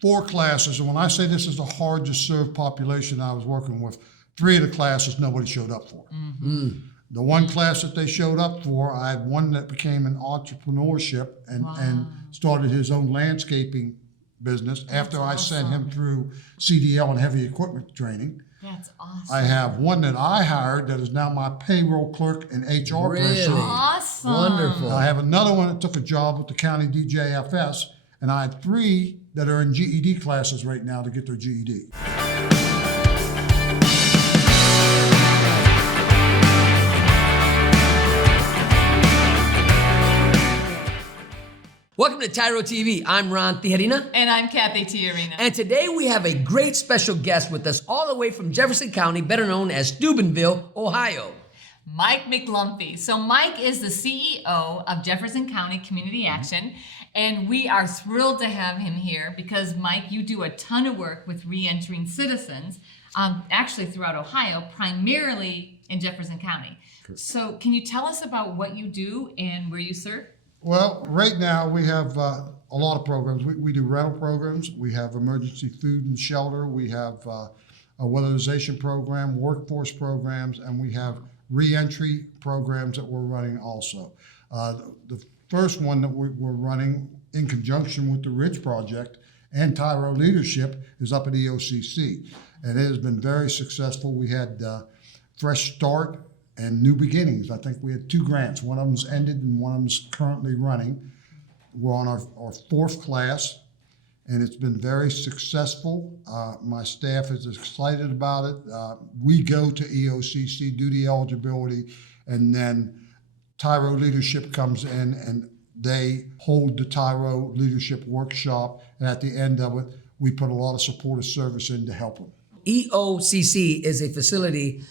4 classes, and when I say this is a hard to serve population I was working with, 3 of the classes nobody showed up for. The one class that they showed up for, I had one that became an entrepreneurship and started his own landscaping business after I sent him through CDL and heavy equipment training. That's awesome. I have one that I hired that is now my payroll clerk and HR person. Awesome. Wonderful. I have another one that took a job with the county DJFS, and I have 3 that are in GED classes right now to get their GED. Welcome to TYRO TV. I'm Ron Tijerina. And I'm Cathy Tijerina. And today we have a great special guest with us all the way from Jefferson County, better known as Steubenville, Ohio. Mike McGlumphy. So Mike is the CEO of Jefferson County Community Action, and we are thrilled to have him here because, Mike, you do a ton of work with reentering citizens, actually throughout Ohio, primarily in Jefferson County. So can you tell us about what you do and where you serve? Well, right now we have a lot of programs. We do rental programs. We have emergency food and shelter. We have a weatherization program, workforce programs, and we have reentry programs that we're running also. The first one that we're running in conjunction with the Ridge Project and TYRO leadership is up at EOCC. And it has been very successful. We had Fresh Start and New Beginnings. I think we had 2 grants. One of them's ended and one of them's currently running. We're on our 4th class, and it's been very successful. My staff is excited about it. We go to EOCC, do the eligibility, and then TYRO leadership comes in and they hold the TYRO leadership workshop, and at the end of it, we put a lot of supportive service in to help them. EOCC is a facility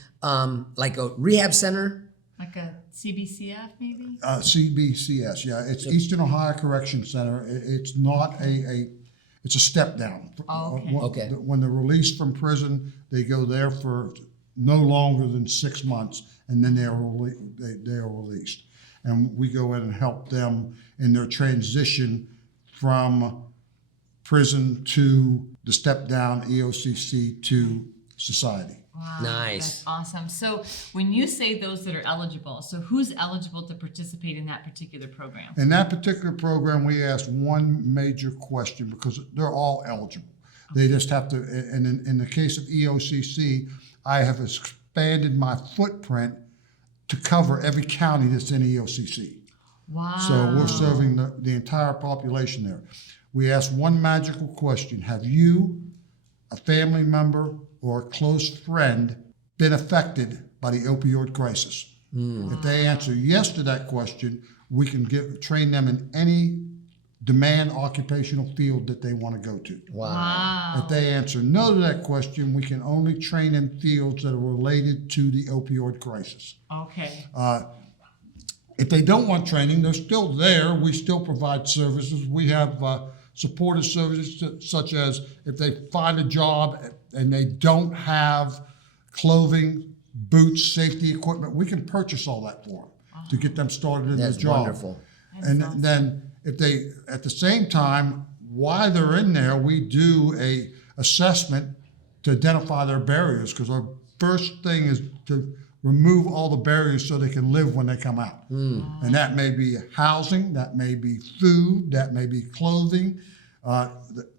like a rehab center. Like a CBCF, maybe? CBCS, yeah. It's Eastern Ohio Correction Center. It's not it's a step down. Okay. When they're released from prison, they go there for no longer than 6 months, and then they are released. And we go in and help them in their transition from prison to the step down EOCC to society. Wow, Nice. That's awesome. So when you say those that are eligible, so who's eligible to participate in that particular program? In that particular program, we asked one major question because they're all eligible. They just have to, and in the case of EOCC, I have expanded my footprint to cover every county that's in EOCC. Wow. So we're serving the entire population there. We asked one magical question: have you, a family member, or a close friend been affected by the opioid crisis? If they answer yes to that question, we can train them in any demand occupational field that they want to go to. Wow. If they answer no to that question, we can only train in fields that are related to the opioid crisis. Okay. If they don't want training, they're still there. We still provide services. We have supportive services such as if they find a job and they don't have clothing, boots, safety equipment, we can purchase all that for them to get them started in That's the job. wonderful. And awesome. then if they, at the same time, while they're in there, we do a assessment to identify their barriers, because our first thing is to remove all the barriers so they can live when they come out. And that may be housing, that may be food, that may be clothing,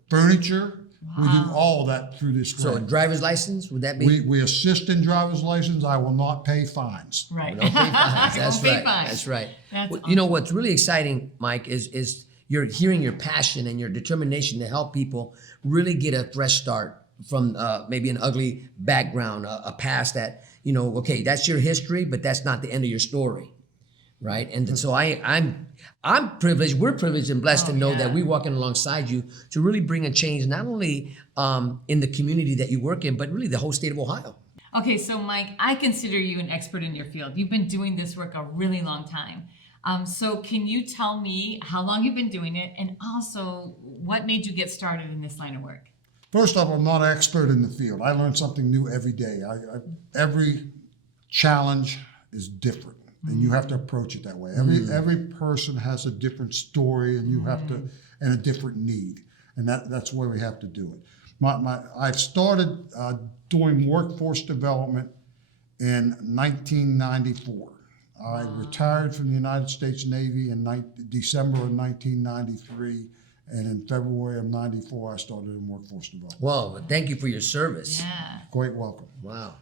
furniture. We do all that through this So a grant. driver's license, would that be? We assist in driver's license. I will not pay fines. Right. No pay fines. That's Won't pay right. fines. That's right. That's Well, you know what's really exciting, Mike, is you're hearing your passion and your determination to help people really get a fresh start from maybe an ugly background, a past that, you know, okay, that's your history, but that's not the end of your story, right? And so I'm privileged. We're privileged and blessed to know that we're walking alongside you to really bring a change, not only in the community that you work in, but really the whole state of Ohio. Okay, so Mike, I consider you an expert in your field. You've been doing this work a really long time. So can you tell me how long you've been doing it, and also what made you get started in this line of work? First off, I'm not an expert in the field. I learn something new every day. Every challenge is different, and you have to approach it that way. Every person has a different story, and you have to, and a different need. And that's where we have to do it. I started doing workforce development in 1994. I retired from the United States Navy in December of 1993, and in February of 94, I started in workforce development. Well, thank you for your service. Yeah. Great welcome. Wow.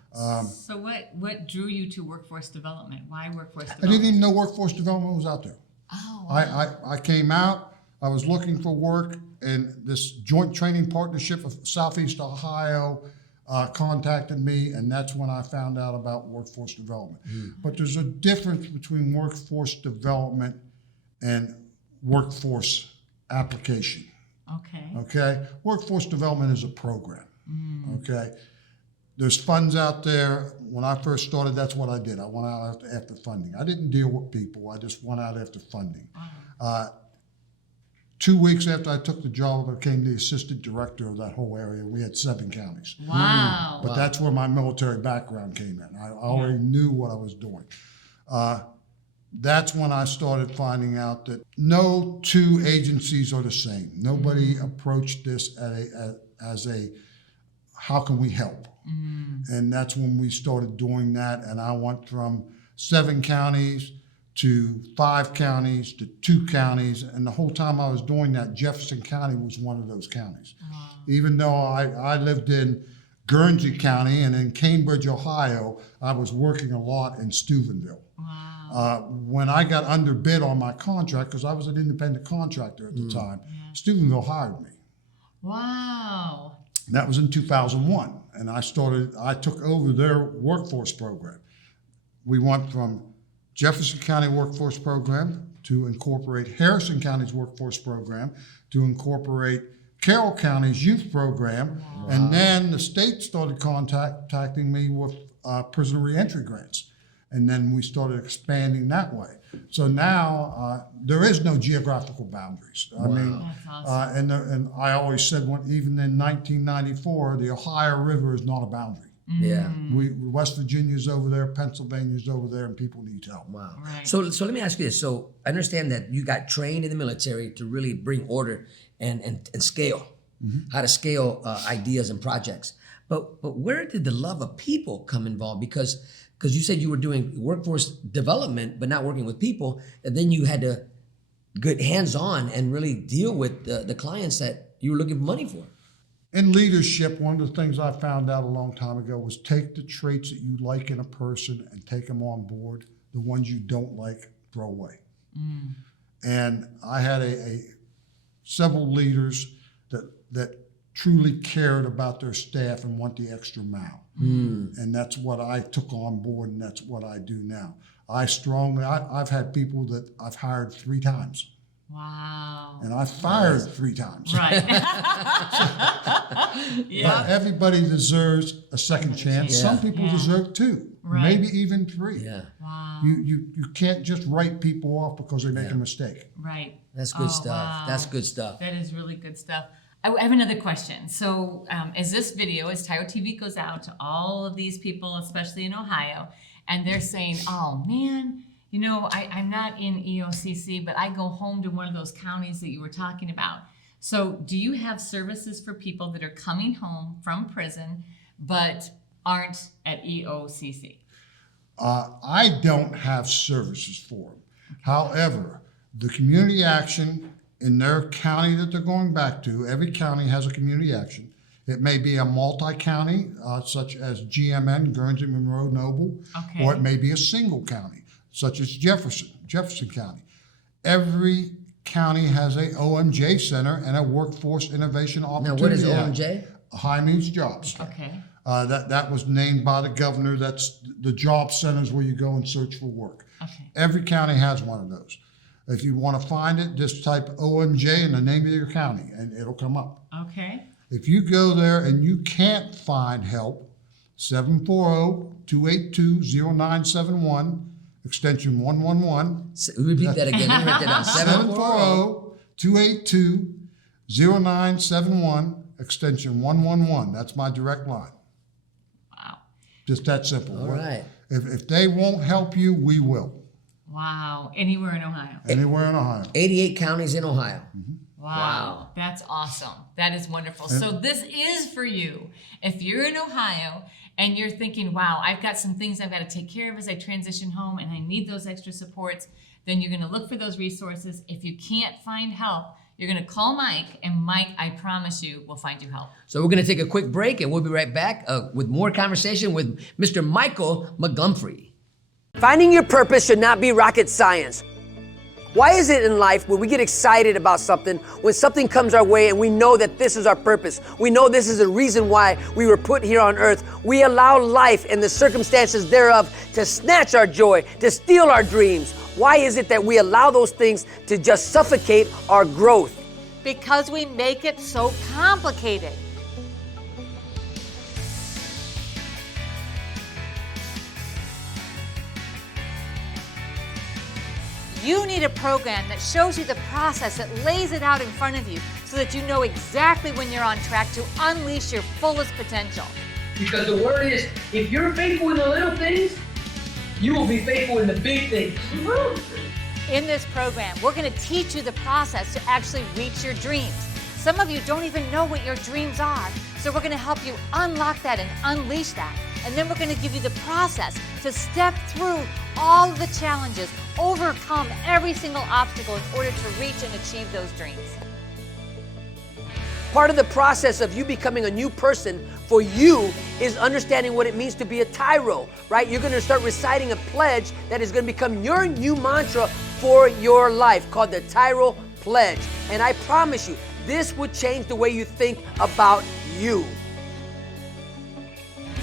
So what drew you to workforce development? Why workforce I development? didn't even know workforce development was out there. Oh, wow. I came out, I was looking for work, and this joint training partnership of Southeast Ohio contacted me, and that's when I found out about workforce development. But there's a difference between workforce development and workforce application. Okay. Okay? Workforce development is a program. Okay? There's funds out there. When I first started, that's what I did. I went out after funding. I didn't deal with people. I just went out after funding. 2 weeks after I took the job, I became the assistant director of that whole area. We had 7 counties. Wow. But that's where my military background came in. I already knew what I was doing. That's when I started finding out that no two agencies are the same. Nobody approached this as a how can we help? And that's when we started doing that. And I went from 7 counties to 5 counties to 2 counties. And the whole time I was doing that, Jefferson County was one of those counties. Even though I lived in Guernsey County and in Cambridge, Ohio, I was working a lot in Steubenville. When I got underbid on my contract, because I was an independent contractor at the time, Steubenville hired me. Wow. That was in 2001. And I took over their workforce program. We went from Jefferson County Workforce Program to incorporate Harrison County's workforce program, to incorporate Carroll County's youth program. And then the state started contacting me with prisoner reentry grants. And then we started expanding that way. So now there is no geographical boundaries. I mean, That's awesome. and I always said, even in 1994, the Ohio River is not a boundary. Yeah. West Virginia's over there, Pennsylvania's over there, and people need help. Wow. Right. So let me ask you this. So I understand that you got trained in the military to really bring order and scale, how to scale ideas and projects. But where did the love of people come involved? Because you said you were doing workforce development, but not working with people, and then you had to get hands-on and really deal with the clients that you were looking for money for. In leadership, one of the things I found out a long time ago was take the traits that you like in a person and take them on board. The ones you don't like, throw away. And I had several leaders that truly cared about their staff and want the extra mile. And that's what I took on board, and that's what I do now. I've had people that I've hired 3 times. Wow. And I fired 3 times. Right. But everybody deserves a second chance. Yeah. Some people deserve 2, maybe even 3. Yeah. Wow. You can't just write people off because they make a mistake. Right. That's good Oh, stuff. wow. That's good stuff. That is really good stuff. I have another question. So as this video, as TYRO TV goes out to all of these people, especially in Ohio, and they're saying, oh man, you know, I'm not in EOCC, but I go home to one of those counties that you were talking about. So do you have services for people that are coming home from prison but aren't at EOCC? I don't have services for them. However, the community action in their county that they're going back to, every county has a community action. It may be a multi-county, such as GMN, Guernsey, Monroe, Noble, Okay. or it may be a single county, such as Jefferson County. Every county has a OMJ center and a workforce innovation Now, opportunity. what is Act. OMJ? High means jobs. Okay. That was named by the governor. That's the job centers where you go and search for work. Okay. Every county has one of those. If you want to find it, just type OMJ in the name of your county and it'll come up. Okay. If you go there and you can't find help, 740-282-0971, extension 111. Repeat that again. Let me write that down. 740-282-0971, extension 111. That's my direct line. Wow. Just that simple. All right. If they won't help you, we will. Wow. Anywhere in Ohio. Anywhere in Ohio. 88 counties in Ohio. Wow. That's awesome. That is wonderful. So this is for you. If you're in Ohio and you're thinking, wow, I've got some things I've got to take care of as I transition home and I need those extra supports, then you're going to look for those resources. If you can't find help, you're going to call Mike, and Mike, I promise you, will find you help. So we're going to take a quick break, and we'll be right back with more conversation with Mr. Michael McGlumphy. Finding your purpose should not be rocket science. Why is it in life when we get excited about something, when something comes our way and we know that this is our purpose, we know this is the reason why we were put here on earth, we allow life and the circumstances thereof to snatch our joy, to steal our dreams? Why is it that we allow those things to just suffocate our growth? Because we make it so complicated. You need a program that shows you the process, that lays it out in front of you so that you know exactly when you're on track to unleash your fullest potential. Because the word is, if you're faithful in the little things, you will be faithful in the big things. In this program, we're going to teach you the process to actually reach your dreams. Some of you don't even know what your dreams are, so we're going to help you unlock that and unleash that. And then we're going to give you the process to step through all of the challenges, overcome every single obstacle in order to reach and achieve those dreams. Part of the process of you becoming a new person for you is understanding what it means to be a TYRO, right? You're going to start reciting a pledge that is going to become your new mantra for your life, called the TYRO Pledge. And I promise you, this will change the way you think about you.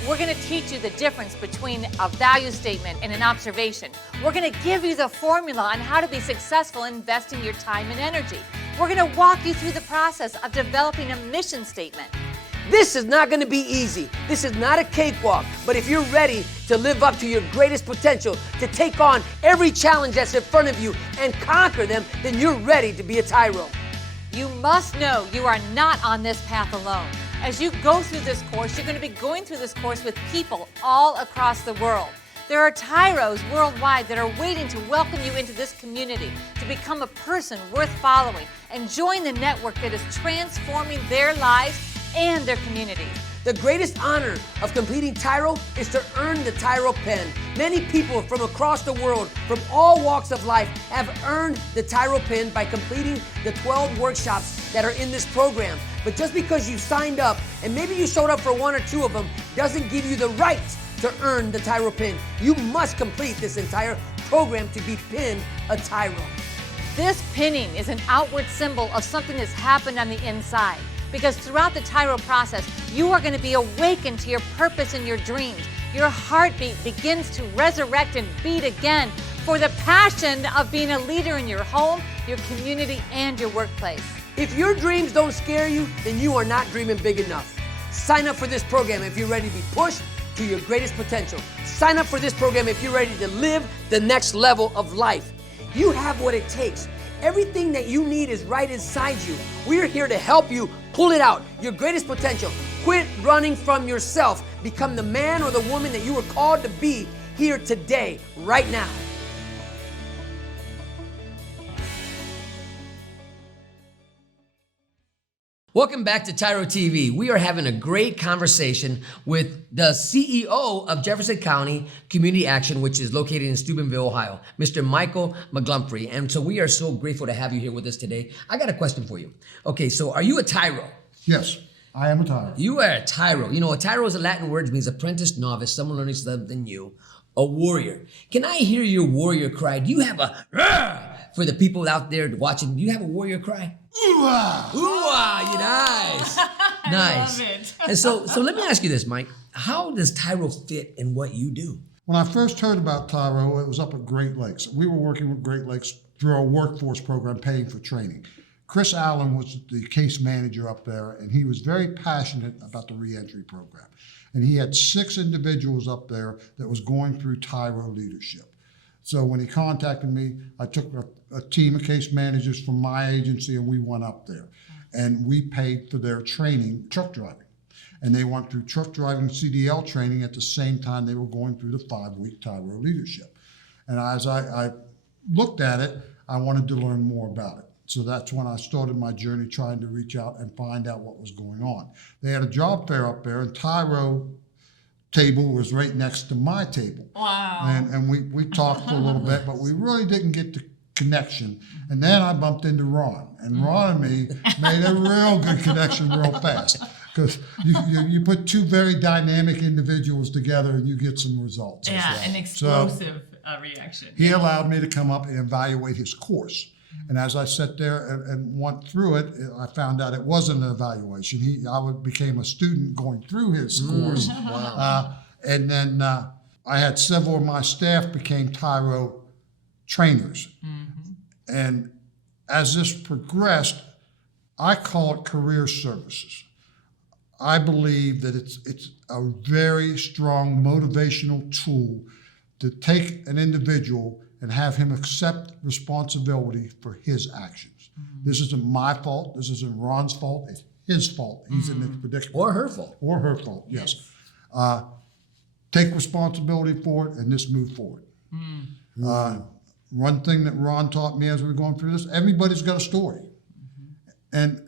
We're going to teach you the difference between a value statement and an observation. We're going to give you the formula on how to be successful in investing your time and energy. We're going to walk you through the process of developing a mission statement. This is not going to be easy. This is not a cakewalk. But if you're ready to live up to your greatest potential, to take on every challenge that's in front of you and conquer them, then you're ready to be a TYRO. You must know you are not on this path alone. As you go through this course, you're going to be going through this course with people all across the world. There are TYROs worldwide that are waiting to welcome you into this community, to become a person worth following and join the network that is transforming their lives and their communities. The greatest honor of completing TYRO is to earn the TYRO pen. Many people from across the world, from all walks of life, have earned the TYRO pen by completing the 12 workshops that are in this program. But just because you signed up, and maybe you showed up for one or two of them, doesn't give you the right to earn the TYRO pin. You must complete this entire program to be pinned a TYRO. This pinning is an outward symbol of something that's happened on the inside. Because throughout the TYRO process, you are going to be awakened to your purpose and your dreams. Your heartbeat begins to resurrect and beat again for the passion of being a leader in your home, your community, and your workplace. If your dreams don't scare you, then you are not dreaming big enough. Sign up for this program if you're ready to be pushed to your greatest potential. Sign up for this program if you're ready to live the next level of life. You have what it takes. Everything that you need is right inside you. We're here to help you pull it out, your greatest potential. Quit running from yourself. Become the man or the woman that you were called to be here today, right now. Welcome back to TYRO TV. We are having a great conversation with the CEO of Jefferson County Community Action, which is located in Steubenville, Ohio, Mr. Michael McGlumphy. And so we are so grateful to have you here with us today. I got a question for you. Okay, so are you a TYRO? Yes, I am a TYRO. You are a TYRO. You know, a TYRO is a Latin word, means apprentice, novice, someone learning something new, a warrior. Can I hear your warrior cry? Do you have a, for the people out there watching, do you have a warrior cry? Ooh-ah! Ooh, you nice. Nice. I love it. And so let me ask you this, Mike. How does TYRO fit in what you do? When I first heard about TYRO, it was up at Great Lakes. We were working with Great Lakes through our workforce program, paying for training. Chris Allen was the case manager up there, and he was very passionate about the reentry program. And he had 6 individuals up there that was going through TYRO leadership. So when he contacted me, I took a team of case managers from my agency and we went up there. And we paid for their training, truck driving. And they went through truck driving CDL training at the same time they were going through the 5-week TYRO leadership. And as I looked at it, I wanted to learn more about it. So that's when I started my journey trying to reach out and find out what was going on. They had a job fair up there, and TYRO table was right next to my table. Wow. And we talked for a little bit, but we really didn't get the connection. And then I bumped into Ron, and Ron and me made a real good connection real fast. Because you put two very dynamic individuals together and you get some results. Yeah, an explosive reaction. He allowed me to come up and evaluate his course. And as I sat there and went through it, I found out it wasn't an evaluation. I became a student going through his course. Wow. And then I had several of my staff became TYRO trainers. And as this progressed, I call it career services. I believe that it's a very strong motivational tool to take an individual and have him accept responsibility for his actions. This isn't my fault. This isn't Ron's fault. It's his fault. He's in this predicament. Or her fault. Or her fault, yes. Take responsibility for it and just move forward. One thing that Ron taught me as we were going through this, everybody's got a story. And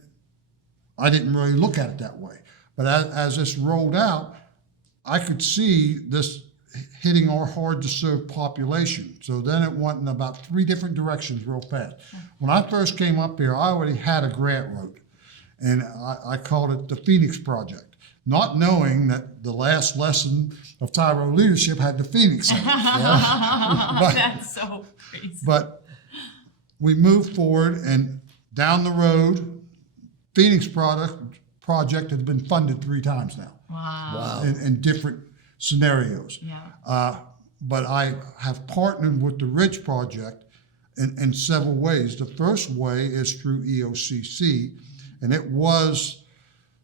I didn't really look at it that way. But as this rolled out, I could see this hitting our hard to serve population. So then it went in about 3 different directions real fast. When I first came up here, I already had a grant wrote, and I called it the Phoenix Project, not knowing that the last lesson of TYRO leadership had the Phoenix in it. That's so crazy. But we moved forward, and down the road, Phoenix Project has been funded 3 times now. Wow. In different scenarios. Yeah. But I have partnered with the Ridge Project in several ways. The first way is through EOCC, and it was,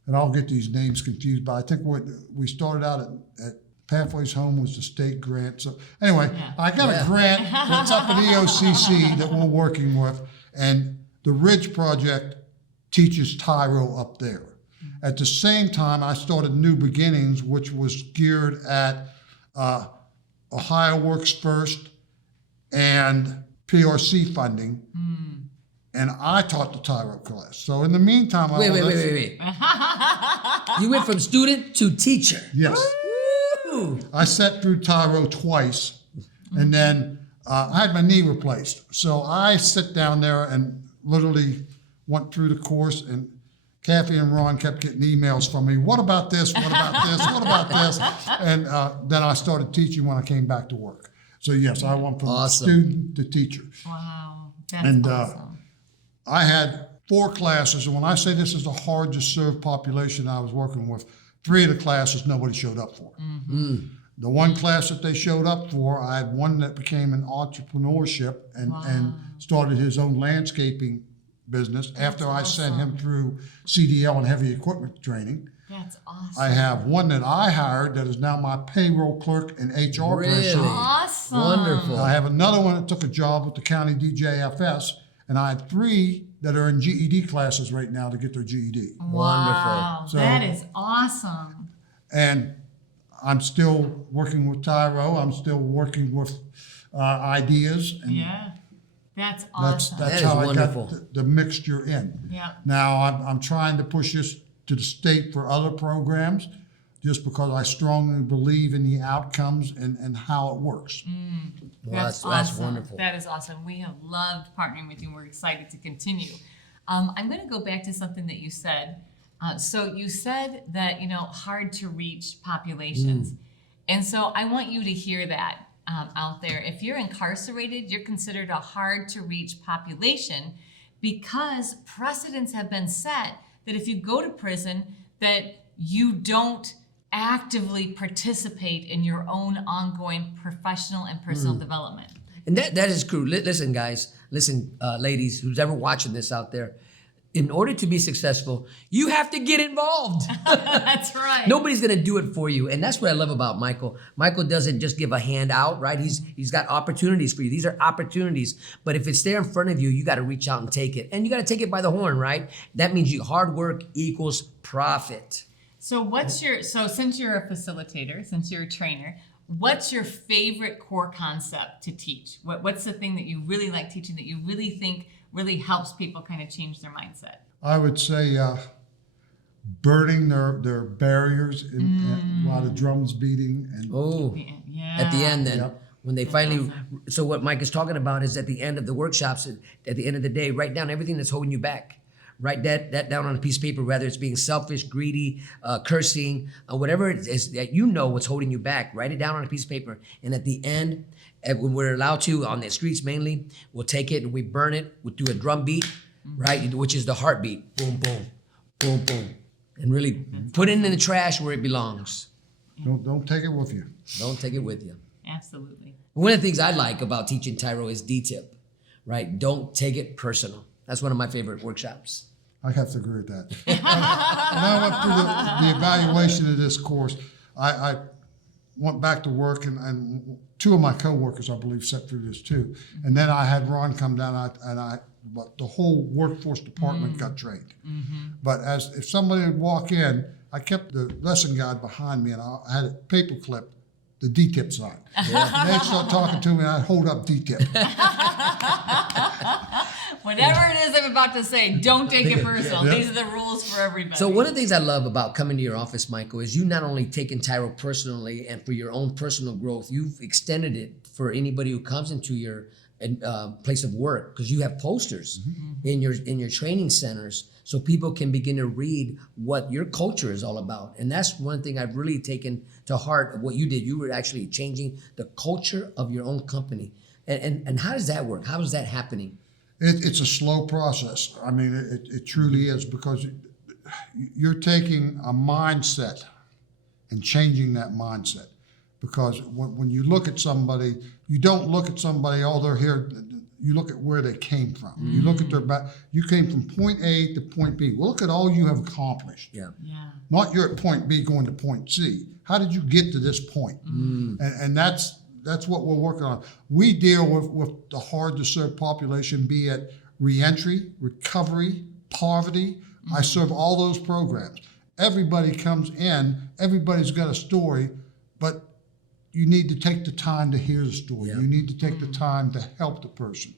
and I'll get these names confused, but I think what we started out at Pathways Home was the state grant. So anyway, I got a grant that's up at EOCC that we're working with, and the Ridge Project teaches TYRO up there. At the same time, I started New Beginnings, which was geared at Ohio Works First and PRC funding. And I taught the TYRO class. So in the meantime, Wait. You went from student to teacher. Yes. Woo! I sat through TYRO twice, and then I had my knee replaced. So I sit down there and literally went through the course, and Cathy and Ron kept getting emails from me. What about this? What about this? What about this? And then I started teaching when I came back to work. So yes, I went from student to teacher. Wow. That's And awesome. I had 4 classes, and when I say this is a hard to serve population I was working with, 3 of the classes nobody showed up for. The one class that they showed up for, I had one that became an entrepreneurship and started his own landscaping business after I sent him through CDL and heavy equipment training. That's awesome. I have one that I hired that is now my payroll clerk and HR person. Awesome. Wonderful. I have another one that took a job with the county DJFS, and I have 3 that are in GED classes right now to get their GED. Wow. So- That is awesome. And I'm still working with TYRO. I'm still working with ideas. And Yeah. That's awesome. That's That is how I wonderful. got the mixture in. Yeah. Now I'm trying to push this to the state for other programs, just because I strongly believe in the outcomes and how it works. Well, That's that's awesome. wonderful. That is awesome. We have loved partnering with you, and we're excited to continue. I'm going to go back to something that you said. So you said that, hard to reach populations. And so I want you to hear that out there. If you're incarcerated, you're considered a hard to reach population because precedents have been set that if you go to prison, that you don't actively participate in your own ongoing professional and personal development. And that is true. Listen, guys. Listen, ladies, who's ever watching this out there. In order to be successful, you have to get involved. That's right. Nobody's gonna do it for you, and that's what I love about Michael. Michael doesn't just give a hand out, right? He's got opportunities for you. These are opportunities, but if it's there in front of you, you got to reach out and take it, and you got to take it by the horn, right? That means hard work equals profit. So since you're a facilitator, since you're a trainer, what's your favorite core concept to teach? What's the thing that you really like teaching that you really think really helps people kind of change their mindset? I would say burning their barriers while the drum's beating. And Oh, Yeah. at the end then. Yep. When they finally, so what Mike is talking about is at the end of the workshops, at the end of the day, write down everything that's holding you back. Write that down on a piece of paper, whether it's being selfish, greedy, cursing, whatever it is that you know what's holding you back. Write it down on a piece of paper. And at the end, when we're allowed to, on the streets mainly, we'll take it and we burn it. We'll do a drum beat, right, which is the heartbeat. Boom, boom, boom, boom. And really put it in the trash where it belongs. don't take it with you. Don't take it with you. Absolutely. One of the things I like about teaching TYRO is D-tip, right? Don't take it personal. That's one of my favorite workshops. I have to agree with that. When I went through the evaluation of this course, I went back to work, and two of my coworkers, I believe, sat through this too. And then I had Ron come down, but the whole workforce department got trained. But if somebody would walk in, I kept the lesson guide behind me, and I had it paper clipped, the D-tip sign. And they'd start talking to me, and I'd hold up D-tip. Whatever it is I'm about to say, don't take it personal. Yeah. These are the rules for everybody. So one of the things I love about coming to your office, Michael, is you not only taking TYRO personally and for your own personal growth, you've extended it for anybody who comes into your place of work, because you have posters in your training centers so people can begin to read what your culture is all about. And that's one thing I've really taken to heart of what you did. You were actually changing the culture of your own company. And how does that work? How is that happening? It's a slow process. I mean, it truly is, because you're taking a mindset and changing that mindset. Because when you look at somebody, you don't look at somebody, oh, they're here. You look at where they came from. You look at their back. You came from point A to point B. Well, look at all you have accomplished. Yeah. Not you're at point B going to point C. How did you get to this point? And that's what we're working on. We deal with the hard-to-serve population, be it reentry, recovery, poverty. I serve all those programs. Everybody comes in, everybody's got a story, but you need to take the time to hear the story. Yeah. You need to take the time to help the person.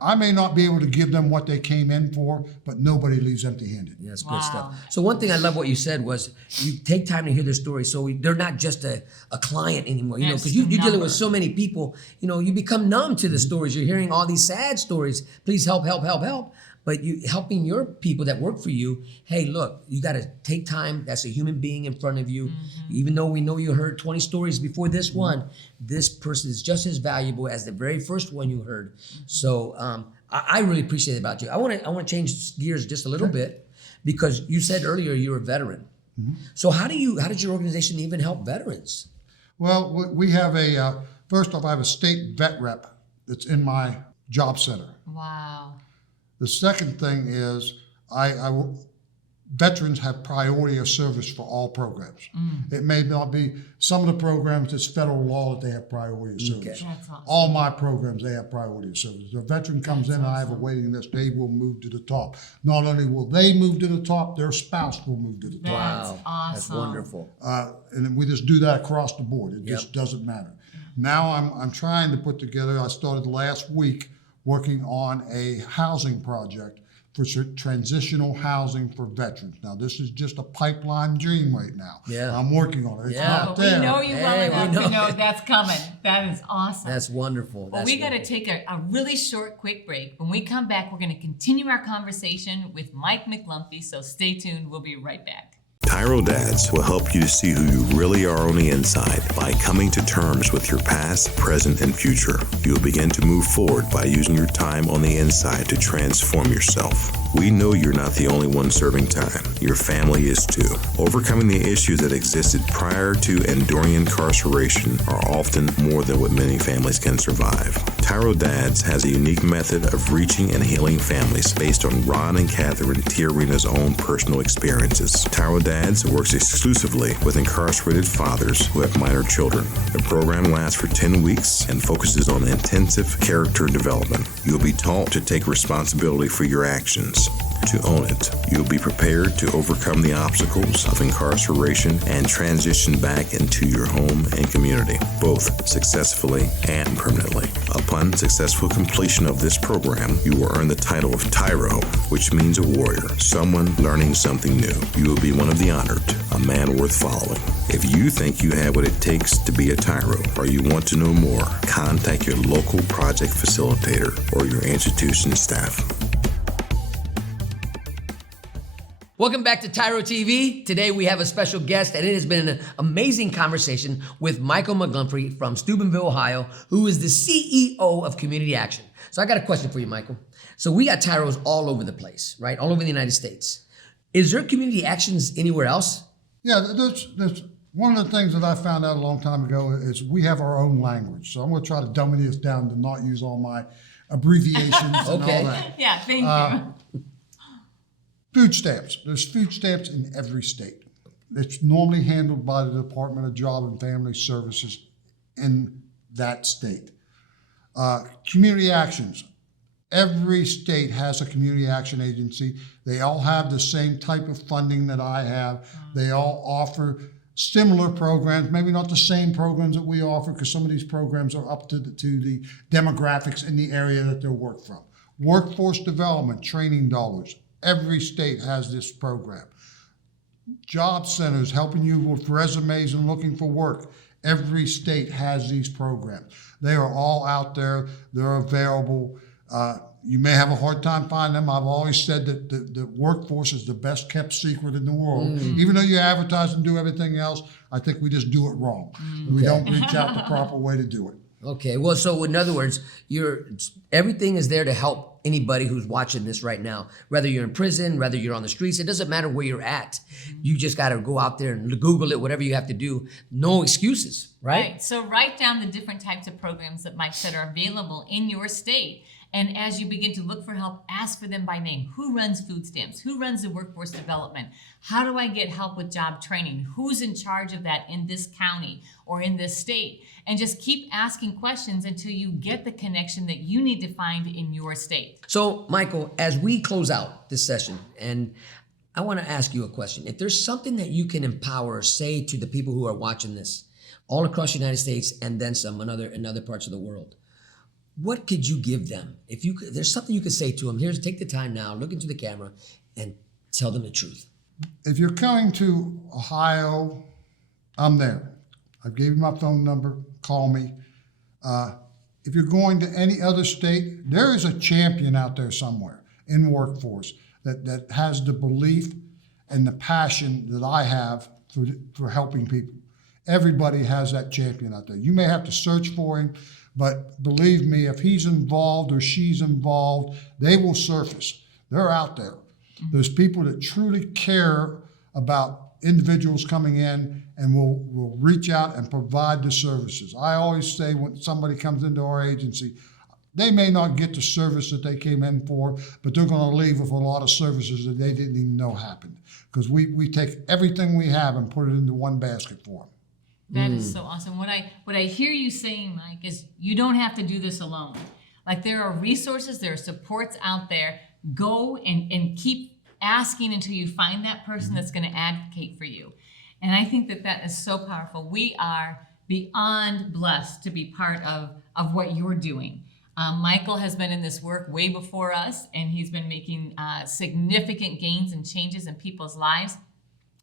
I may not be able to give them what they came in for, but nobody leaves empty-handed. Yeah, that's Wow. good stuff. So one thing I love what you said was you take time to hear their story, so they're not just a client anymore, you know, Yes, because you're dealing number. with so many people, you know, you become numb to the stories. You're hearing all these sad stories. Please help, help, help, help. But you helping your people that work for you, hey, look, you got to take time. That's a human being in front of you. Even though we know you heard 20 stories before this one, this person is just as valuable as the very first one you heard. So I really appreciate it about you. I want to change gears just a little bit, because you said earlier you're a veteran. So how did your organization even help veterans? Well, we have first off, I have a state vet rep that's in my job center. Wow. The second thing is veterans have priority of service for all programs. It may not be some of the programs, it's federal law that they have priority of service. That's awesome. All my programs, they have priority of service. If a veteran comes in and I have a waiting list, they will move to the top. Not only will they move to the top, their spouse will move to the top. That's awesome. That's wonderful. And then we just do that across the board. It just doesn't matter. Now I'm trying to put together, I started last week working on a housing project for transitional housing for veterans. Now, this is just a pipeline dream right now. Yeah. I'm working on it. It's Yeah. not But we there. know you well Hey, we enough know. to know that's coming. That is awesome. That's wonderful. Well, That's we got to wonderful. take a really short, quick break. When we come back, we're going to continue our conversation with Mike McGlumphy, so stay tuned. We'll be right back. TYRO Dads will help you to see who you really are on the inside by coming to terms with your past, present, and future. You'll begin to move forward by using your time on the inside to transform yourself. We know you're not the only one serving time. Your family is too. Overcoming the issues that existed prior to and during incarceration are often more than what many families can survive. TYRO Dads has a unique method of reaching and healing families based on Ron and Cathy Tijerina's own personal experiences. TYRO Dads works exclusively with incarcerated fathers who have minor children. The program lasts for 10 weeks and focuses on intensive character development. You'll be taught to take responsibility for your actions. to own it. You'll be prepared to overcome the obstacles of incarceration and transition back into your home and community, both successfully and permanently. Upon successful completion of this program, you will earn the title of TYRO, which means a warrior, someone learning something new. You will be one of the honored, a man worth following. If you think you have what it takes to be a TYRO, or you want to know more, contact your local project facilitator or your institution staff. Welcome back to TYRO TV. Today we have a special guest, and it has been an amazing conversation with Michael McGlumphy from Steubenville, Ohio, who is the CEO of Community Action. So I got a question for you, Michael. So we got TYROs all over the place, right? All over the United States. Is there community actions anywhere else? Yeah, there's one of the things that I found out a long time ago is we have our own language. So I'm going to try to dummy this down to not use all my abbreviations and all that. Yeah, thank you. Food stamps. There's food stamps in every state. It's normally handled by the Department of Job and Family Services in that state. Community actions. Every state has a community action agency. They all have the same type of funding that I have. They all offer similar programs, maybe not the same programs that we offer, because some of these programs are up to the demographics in the area that they work from. Workforce development, training dollars. Every state has this program. Job centers helping you with resumes and looking for work. Every state has these programs. They are all out there. They're available. You may have a hard time finding them. I've always said that the workforce is the best kept secret in the world. Even though you advertise and do everything else, I think we just do it wrong. We don't reach out the proper way to do it. Okay, well, so in other words, everything is there to help anybody who's watching this right now. Whether you're in prison, whether you're on the streets, it doesn't matter where you're at. You just got to go out there and Google it, whatever you have to do. No excuses, right? So write down the different types of programs that Mike said are available in your state. And as you begin to look for help, ask for them by name. Who runs food stamps? Who runs the workforce development? How do I get help with job training? Who's in charge of that in this county or in this state? And just keep asking questions until you get the connection that you need to find in your state. So, Michael, as we close out this session, and I want to ask you a question. If there's something that you can empower or say to the people who are watching this all across the United States and then some in other parts of the world, what could you give them? If you could, there's something you could say to them. Take the time now, look into the camera, and tell them the truth. If you're coming to Ohio, I'm there. I gave you my phone number. Call me. If you're going to any other state, there is a champion out there somewhere in workforce that has the belief and the passion that I have for helping people. Everybody has that champion out there. You may have to search for him, but believe me, if he's involved or she's involved, they will surface. They're out there. There's people that truly care about individuals coming in and will reach out and provide the services. I always say when somebody comes into our agency, they may not get the service that they came in for, but they're going to leave with a lot of services that they didn't even know happened. Because we take everything we have and put it into one basket for them. That is so awesome. What I hear you saying, Mike, is you don't have to do this alone. Like, there are resources, there are supports out there. Go and keep asking until you find that person that's going to advocate for you. And I think that is so powerful. We are beyond blessed to be part of what you're doing. Michael has been in this work way before us, and he's been making significant gains and changes in people's lives.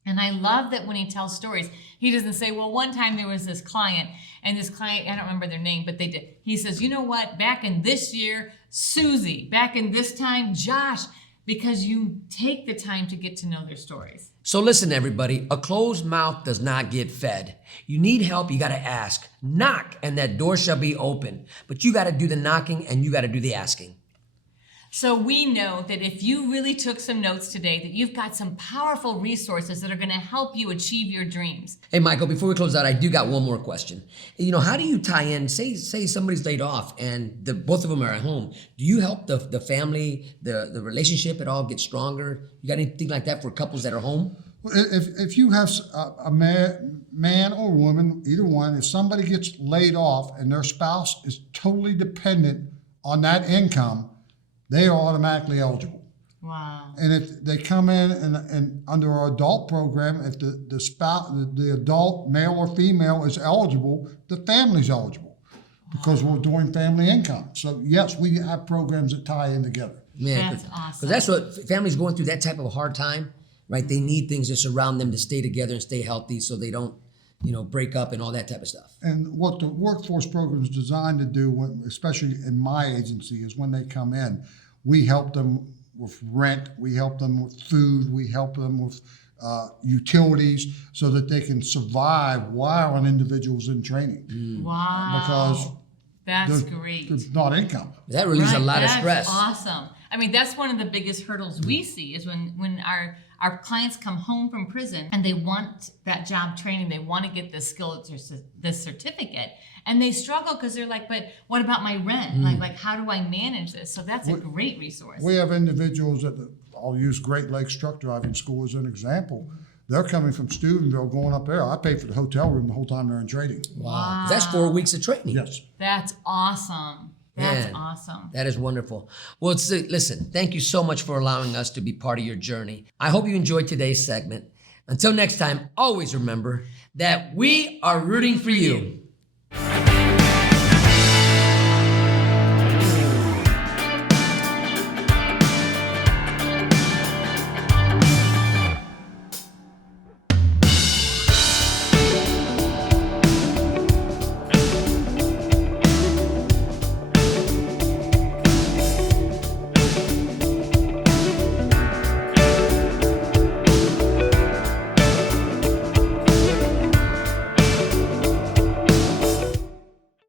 And I love that when he tells stories, he doesn't say, well, one time there was this client, and this client, I don't remember their name, but they did. He says, you know what, back in this year, Susie, back in this time, Josh, because you take the time to get to know their stories. So listen, everybody, a closed mouth does not get fed. You need help, you got to ask. Knock, and that door shall be open. But you got to do the knocking, and you got to do the asking. So we know that if you really took some notes today, that you've got some powerful resources that are going to help you achieve your dreams. Hey, Michael, before we close out, I do got one more question. You know, how do you tie in, say somebody's laid off and both of them are at home. Do you help the family, the relationship at all get stronger? You got anything like that for couples that are home? If you have a man or woman, either one, if somebody gets laid off and their spouse is totally dependent on that income, they are automatically eligible. Wow. And if they come in and under our adult program, if the spouse, the adult, male or female, is eligible, the family's eligible because we're doing family income. So yes, we have programs that tie in together. Man, That's awesome. Because that's what families going through that type of a hard time, right? They need things to surround them to stay together and stay healthy so they don't, break up and all that type of stuff. And what the workforce program is designed to do, especially in my agency, is when they come in, we help them with rent, we help them with food, we help them with utilities so that they can survive while an individual's in training. Wow. Because that's great. there's not income. That relieves a lot of That's stress. awesome. I mean, that's one of the biggest hurdles we see is when our clients come home from prison and they want that job training, they want to get this skill, this certificate, and they struggle because they're like, but what about my rent? Like how do I manage this? So that's a great resource. We have individuals that, I'll use Great Lakes Truck Driving School as an example. They're coming from Steubenville, going up there. I pay for the hotel room the whole time they're in training. Wow. That's 4 weeks of training. Yes. That's awesome. That's Man, awesome. That is wonderful. Well, listen, thank you so much for allowing us to be part of your journey. I hope you enjoyed today's segment. Until next time, always remember that we are rooting for you.